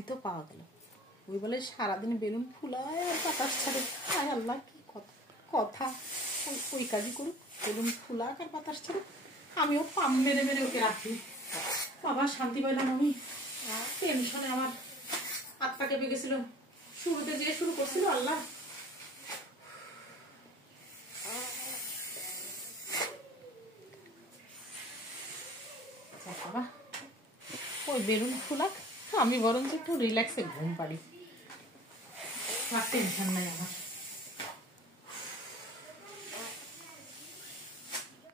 বুদ্ধি তো পাওয়া গেল। ওই বলে সারাদিন বেলুন ফুলায় আর বাতাস ছাড়ে। হায় আল্লাহ, কি কথা! ওই কাজই করুক, বেলুন ফুলাক আর বাতাস ছাড়ুক, আমিও পাম মেরে মেরে ওকে রাখি। বাবা শান্তি পাইলাম আমি। টেনশনে আমার হাতটা কেঁপে গেছিল। শুরুতে যে শুরু করছিল আল্লাহ। বাবা ওই বেলুন ফুলাক, আমি বরঞ্চ একটু রিল্যাক্সে ঘুম পারি, আর টেনশন নাই আমার।